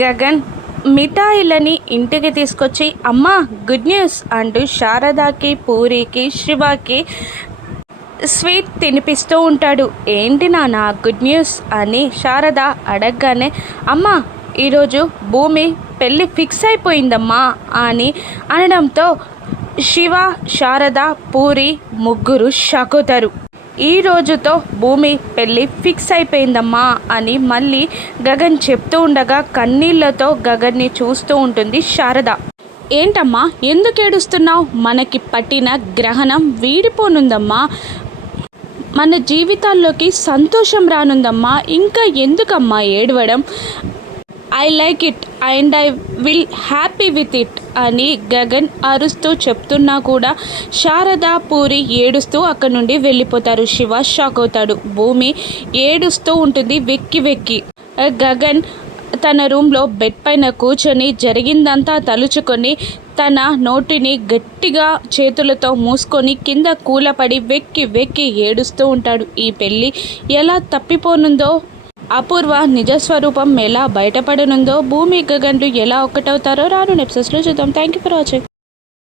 గగన్ మిఠాయిలని ఇంటికి తీసుకొచ్చి అమ్మా గుడ్ న్యూస్ అంటూ శారదాకి, పూరికి, శివకి స్వీట్ తినిపిస్తూ ఉంటాడు. ఏంటి నాన్న గుడ్ న్యూస్ అని శారద అడగగానే, అమ్మ ఈరోజు భూమి పెళ్ళి ఫిక్స్ అయిపోయిందమ్మా అని అనడంతో శివ, శారద, పూరి ముగ్గురు షాక్ అవుతారు. ఈ రోజుతో భూమి పెళ్ళి ఫిక్స్ అయిపోయిందమ్మా అని మళ్ళీ గగన్ చెప్తూ ఉండగా కన్నీళ్లతో గగన్ని చూస్తూ ఉంటుంది శారద. ఏంటమ్మా ఎందుకు ఏడుస్తున్నావు? మనకి పట్టిన గ్రహణం వీడిపోనుందమ్మా, మన జీవితాల్లోకి సంతోషం రానుందమ్మా, ఇంకా ఎందుకమ్మా ఏడవడం? I like it and I will happy with it అని గగన్ అరుస్తూ చెప్తున్నా కూడా శారద, పూరి ఏడుస్తూ అక్కడి నుండి వెళ్ళిపోతారు. శివ షాక్ అవుతాడు. భూమి ఏడుస్తూ ఉంటుంది వెక్కి వెక్కి. గగన్ తన రూమ్లో బెడ్ పైన కూర్చొని జరిగిందంతా తలుచుకొని తన నోటిని గట్టిగా చేతులతో మూసుకొని కింద కూలపడి వెక్కి వెక్కి ఏడుస్తూ ఉంటాడు. ఈ పెళ్ళి ఎలా తప్పిపోనుందో, అపూర్వ నిజస్వరూపం ఎలా బయటపడనుందో, భూమి గగన్లు ఎలా ఒక్కటవుతారో రాను ఎపిసోడ్స్లో చూద్దాం. Thank you for watching.